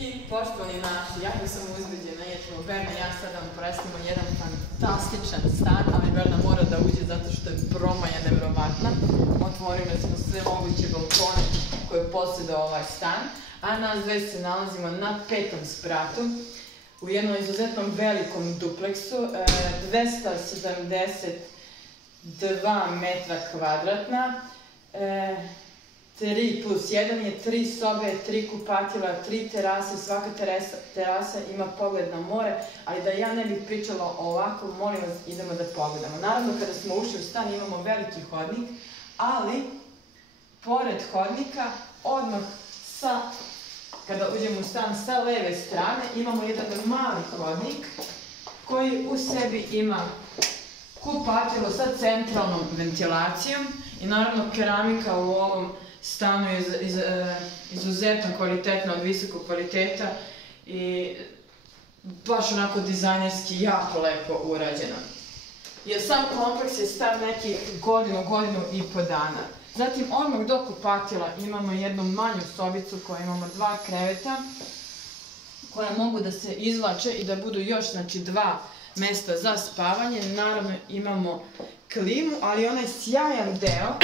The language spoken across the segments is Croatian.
I poštovani naši, jako sam uzbeđena, jer ćemo Berna i ja sad da vam predstavimo jedan fantastičan stan, ali Berna mora da uđe zato što je promaja nevjerovatna. Otvorili smo sve moguće balkone koje posjeda ovaj stan, a nas dve se nalazimo na 5. spratu u jednom izuzetno velikom dupleksu, 272 metra kvadratna, 3 plus 1 je 3 sobe, 3 kupatila, 3 terase, svaka terasa ima pogled na more, ali da ja ne bih pričala ovako, molim vas, idemo da pogledamo. Naravno, kada smo ušli u stan imamo veliki hodnik, ali pored hodnika, odmah kada uđemo u stan sa leve strane, imamo jedan mali hodnik koji u sebi ima kupatilo sa centralnom ventilacijom i naravno keramika u ovom stanu je izuzetno kvalitetna, od visokog kvaliteta i baš onako dizajnerski jako lepo urađena. Jer sam kompleks je star nekih godinu i po dana. Zatim odmah do kupatila imamo jednu manju sobicu koja imamo 2 kreveta koja mogu da se izvlače i da budu još, znači, 2 mesta za spavanje. Naravno imamo klimu, ali onaj sjajan deo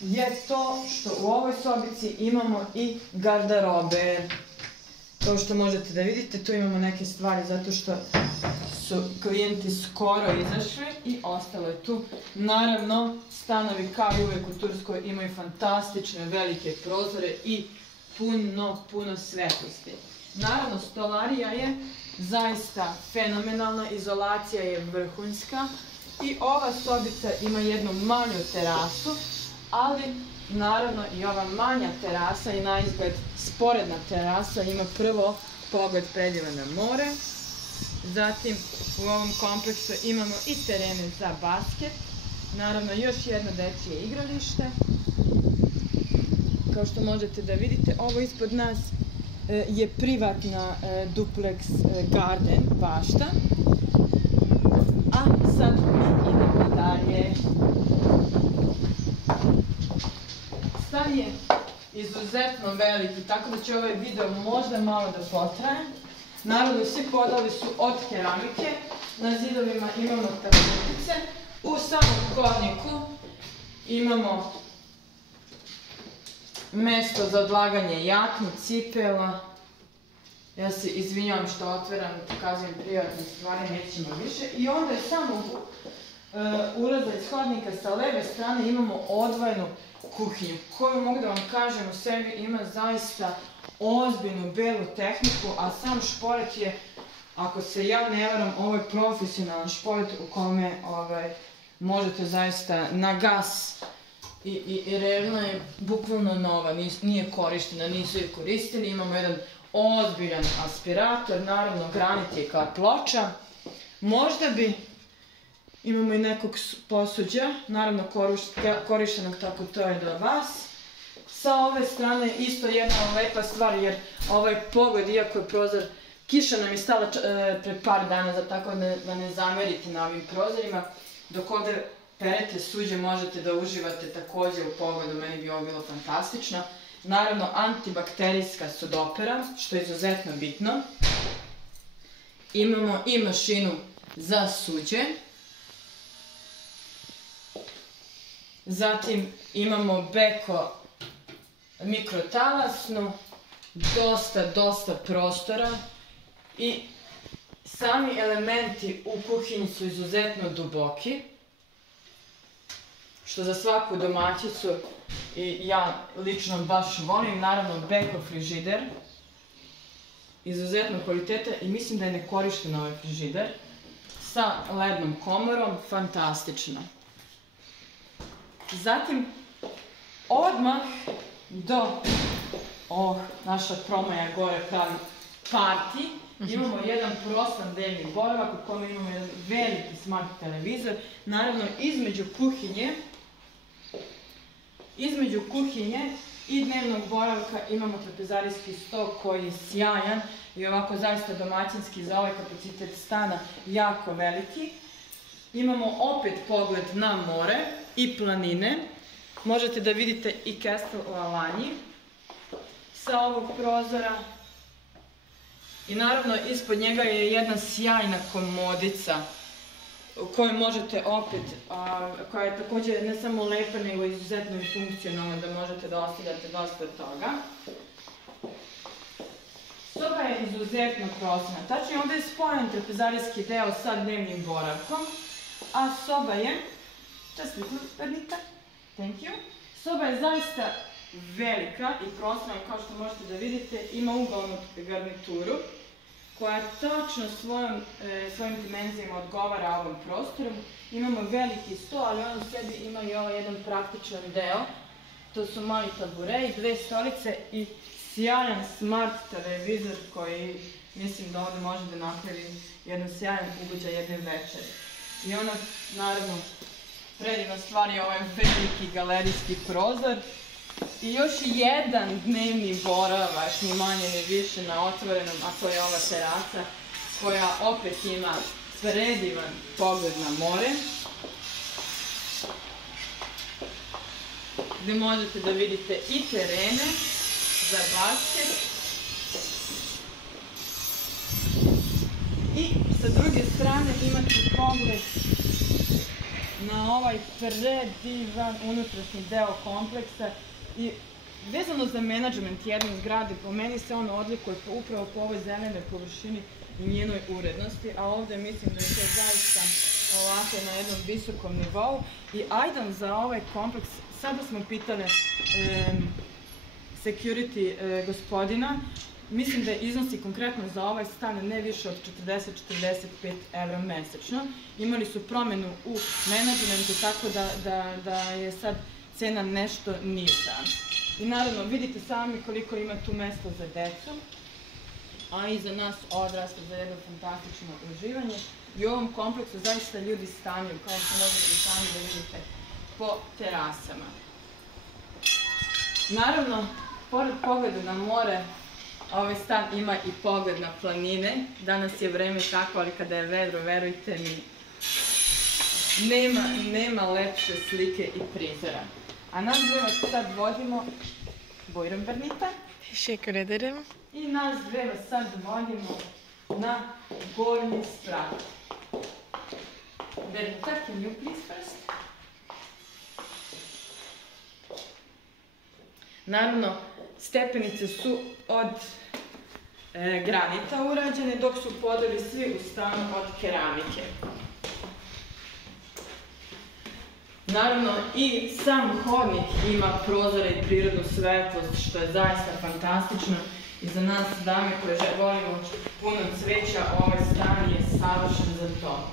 je to što u ovoj sobici imamo i garderobe. Kao što možete da vidite, tu imamo neke stvari zato što su klijenti skoro izašli i ostalo je tu. Naravno, stanovi kao i uvek u Turskoj imaju fantastične velike prozore i puno svetlosti. Naravno, stolarija je zaista fenomenalna, izolacija je vrhunska i ova sobica ima jednu manju terasu, ali naravno i ova manja terasa i naizgled sporedna terasa ima prvo pogled predivan na more. Zatim u ovom kompleksu imamo i terene za basket, naravno još jedno dečije igralište. Kao što možete da vidite, ovo ispod nas je privatna duplex garden bašta. A sad mi idemo dalje. Stan je izuzetno veliki, tako da će ovaj video možda malo da potraje. Naravno, svi podlovi su od keramike, na zidovima imamo tapetice, u samom hodniku imamo mesto za odlaganje jakni, cipela. Ja se izvinjavam što otvaram, pokazujem privatne stvari, nećemo više. I onda je samo ulaza iz hodnika sa leve strane imamo odvojenu kuhinju, koju mogu da vam kažem u sebi ima zaista ozbiljnu belu tehniku, a sam šporet je, ako se ja ne varam, ovo je profesionalan šporet u kome možete zaista na gas i revna je bukvalno nova, nije korištena, nisu je koristili, imamo jedan ozbiljan aspirator, naravno granit je kao ploča, možda bi imamo i nekog posuđa, naravno korištenog, tako to je do vas. Sa ove strane isto jedna lepa stvar, jer ovaj pogled, iako je prozor, kiša nam je stala pre par dana, za tako da ne zamerite na ovim prozorima. Dok ovde perete suđe možete da uživate takođe u pogledu, meni bi ovo bilo fantastično. Naravno, antibakterijska sudopera, što je izuzetno bitno. Imamo i mašinu za suđe. Zatim imamo beko mikrotalasnu, dosta prostora i sami elementi u kuhinji su izuzetno duboki, što za svaku domaćicu i ja lično baš volim. Naravno, beko frižider, izuzetno kvaliteta i mislim da je nekorišten ovaj frižider, sa lednom komorom, fantastično. Zatim, odmah do naša promaja gore pravi parti, imamo jedan prostan dnevni boravak u kome imamo jedan veliki smart televizor. Naravno, između kuhinje i dnevnog boravka imamo trapezarijski sto koji je sjajan i ovako zaista domaćinski za ovaj kapacitet stana jako veliki. Imamo opet pogled na more i planine. Možete da vidite i Castle u Alanji. sa ovog prozora. I naravno ispod njega je jedna sjajna komodica koju možete opet, koja je također ne samo lepa nego izuzetno i funkcionalna, da možete da ostavljate dosta toga. Soba je izuzetno prostorna, tačnije ovdje je spojen trepezarijski deo sa dnevnim boravkom, a soba je, just little Bernita, thank you, soba je zaista velika i prostorna, kao što možete da vidite, ima uglavnu garnituru koja tačno svojim dimenzijama odgovara ovom prostoru. Imamo veliki sto, ali on u sebi ima i ovaj jedan praktičan deo. To su mali tabureji, 2 stolice i sjajan smart televizor koji mislim da ovdje može da napravi jedan sjajan ugođaj jedne večeri. I ono, naravno, predivna stvar je ovaj veliki galerijski prozor. I još jedan dnevni boravak, ni manje ni više, na otvorenom, a to je ova terasa, koja opet ima predivan pogled na more, gdje možete da vidite i terene za basket. I sa druge strane imate pogled na ovaj predivan unutrašnji deo kompleksa. I vezano za menadžment jedne zgrade, po meni se on odlikuje upravo po ovoj zelenoj površini i njenoj urednosti, a ovdje mislim da je to zaista ovako na jednom visokom nivou. I ajde za ovaj kompleks, sada smo pitali security gospodina, mislim da iznosi konkretno za ovaj stan ne više od 40-45 € mesečno. Imali su promjenu u menadžmentu, tako da je sad cena nešto niža. I naravno vidite sami koliko ima tu mesta za decu, a i za nas odrasle za jedno fantastično uživanje. I u ovom kompleksu zaista ljudi stanuju, kao što možete i sami da vidite, po terasama. Naravno, pored pogleda na more, ovaj stan ima i pogled na planine. Danas je vreme tako, ali kada je vedro, verujte mi, nema lepše slike i prizora. A nas dve vas sad vodimo, Bujrom Bernita. Teşekkür ederim. I nas dve vas sad vodimo na gornji sprat. Bernita, can you please first? Naravno, stepenice su od granita urađene, dok su podovi svi u stanu od keramike. Naravno, i sam hodnik ima prozore i prirodnu svetlost, što je zaista fantastično. I za nas, dame koje volimo puno cveća, ovaj stan je savršen za to.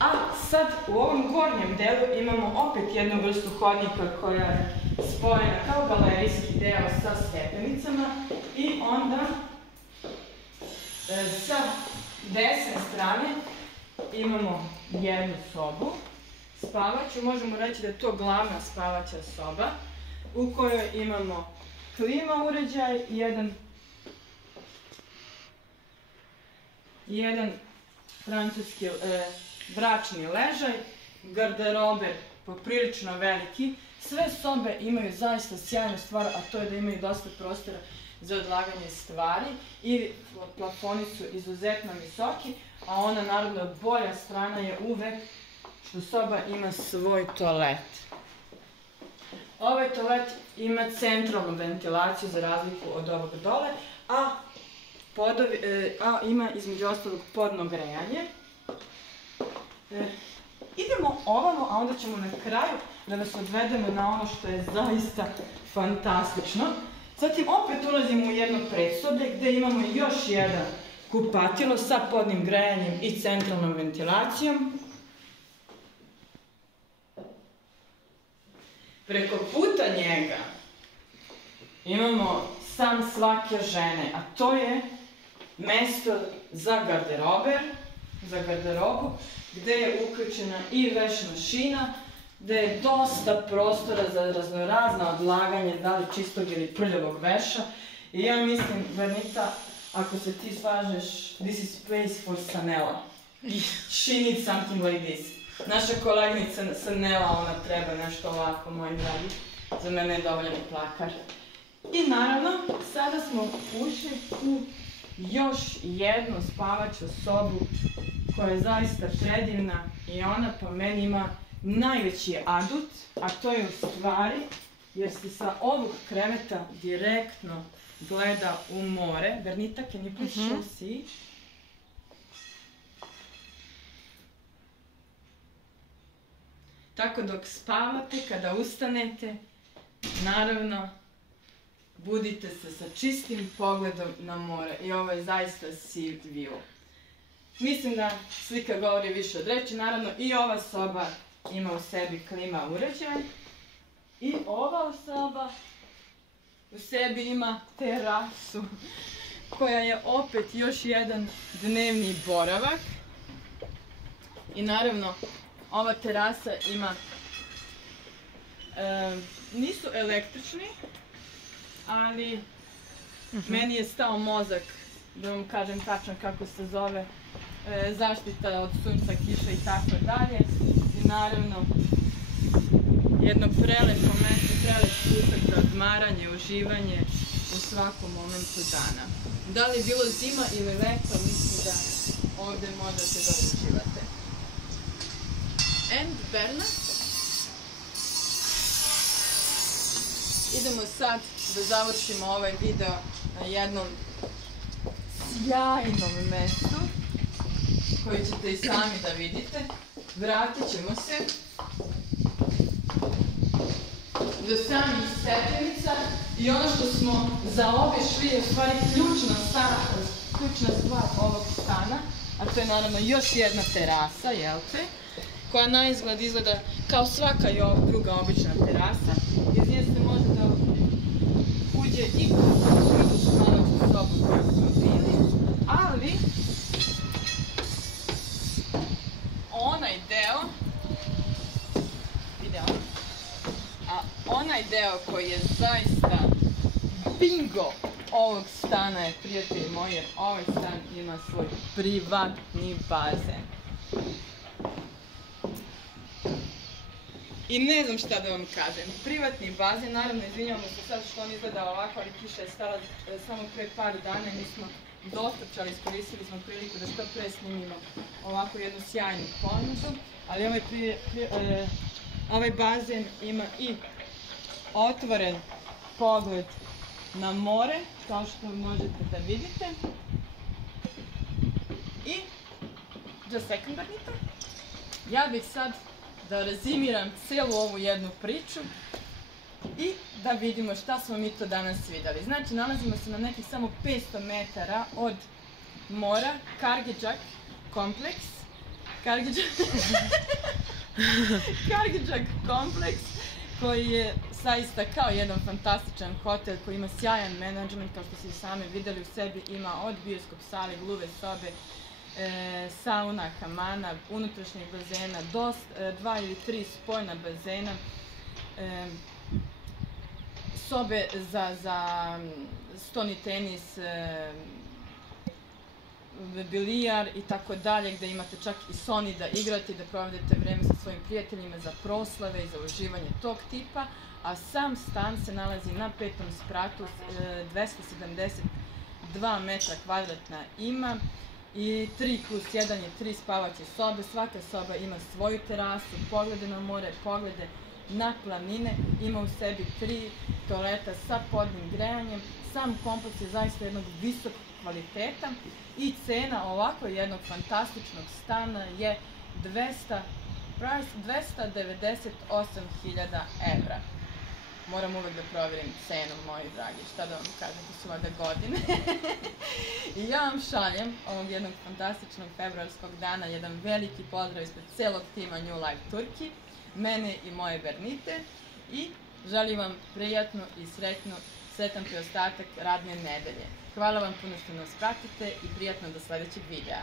A sad, u ovom gornjem delu imamo opet jednu vrstu hodnika koja je spojena kao galerijski deo sa stepenicama. I onda, sa desne strane imamo jednu sobu, spavaću, možemo reći da je to glavna spavaća soba, u kojoj imamo klima uređaj i jedan francuski bračni ležaj, garderober poprilično veliki. Sve sobe imaju zaista sjajnu stvar, a to je da imaju dosta prostora za odlaganje stvari i plafoni su izuzetno visoki, a ona naravno bolja strana je uvek što soba ima svoj toalet. Ovaj toalet ima centralnu ventilaciju za razliku od ovog dole, a ima između ostalog podno grejanje. Idemo ovamo, a onda ćemo na kraju da vas odvedemo na ono što je zaista fantastično. Zatim opet ulazimo u jedno predsoblje gdje imamo još jedan kupatilo sa podnim grejanjem i centralnom ventilacijom. Preko puta njega imamo stan svake žene, a to je mesto za garderobu, gdje je uključena i veš mašina, gdje je dosta prostora za raznorazna odlaganje, da li čistog ili prljavog veša. I ja mislim, Bernita, ako se ti slažeš, this is place for Sanela. She needs something like this. Naša kolegnica Sanela, ona treba nešto ovako, moj dragi. Za mene je dovoljan plakar. I naravno, sa sada smo ušli u još jednu spavaću sobu koja je zaista predivna i ona po meni ima najveći adut, a to je u stvari jer se sa ovog kreveta direktno gleda u more. Bernita, can you please show see? Tako dok spavate, kada ustanete, naravno, budite se sa čistim pogledom na more i ovo je zaista sea view. Mislim da slika govori više od reči, naravno i ova soba ima u sebi klima uređaj i ova soba u sebi ima terasu koja je opet još jedan dnevni boravak i naravno ova terasa ima, nisu električni, ali meni je stao mozak, da vam kažem tačno kako se zove, zaštita od sunca, kiša i tako dalje. I naravno, jedno prelepo mesto, prelep putak za odmaranje, uživanje u svakom momentu dana. Da li je bilo zima ili leto, mislim da ovdje možete da uživate. And Berna, idemo sad da završimo ovaj video na jednom sjajnom mestu koji ćete i sami da vidite. Vratit ćemo se do samih stepenica i ono što smo zaobišli je u stvari ključna stvar ovog stana, a to je naravno još jedna terasa, jel te? Koja na izgled izgleda kao svaka i ova druga obična terasa. Iz nje se može da uđe i kroz spavaću sobu koju smo bili, ali onaj deo koji je zaista bingo ovog stana je, prijatelji moji, jer ovaj stan ima svoj privatni bazen. I ne znam šta da vam kažem. Privatni bazen, naravno izvinjamo se sad što on izgleda ovako, ali kiša je stala samo pre par dana i mi smo dotrčali, iskoristili smo priliku da što pre snimimo ovako jednu sjajnu ponudu, ali ovaj bazen ima i otvoren pogled na more, kao što možete da vidite. I, just second, Bernita, ja bih sad da rezimiram celu ovu jednu priču i da vidimo šta smo mi to danas videli. Znači, nalazimo se na nekih samo 500 metara od mora, Kargidžak kompleks. Kargidžak kompleks koji je zaista kao jedan fantastičan hotel koji ima sjajan menadžment, kao što ste i sami videli, u sebi ima od bioskop sale, gluve sobe, sauna, hamana, unutrašnjeg bazena, 2 ili 3 spojna bazena, sobe za stoni tenis, bilijar i tako dalje, gde imate čak i Sony da igrate i da provedete vreme sa svojim prijateljima za proslave i za uživanje tog tipa, a sam stan se nalazi na 5. spratu, 272 metra kvadratna ima i 3+1 je 3 spavaće sobe. Svaka soba ima svoju terasu, poglede na more, poglede na planine, ima u sebi 3 toaleta sa podnim grejanjem. Sam kompleks je zaista jednog visokog kvaliteta i cena ovako jednog fantastičnog stana je 298.000 evra. Moram uvek da provjerim cenu, moji dragi, šta da vam kažem, to su vada godine. I ja vam šaljem ovog jednog fantastičnog februarskog dana jedan veliki pozdrav ispred celog tima New Life Turkey, mene i moje Bernite, i želim vam prijatno i sretan preostatak radne nedelje. Hvala vam puno što nas pratite i prijatno do sledećeg videa.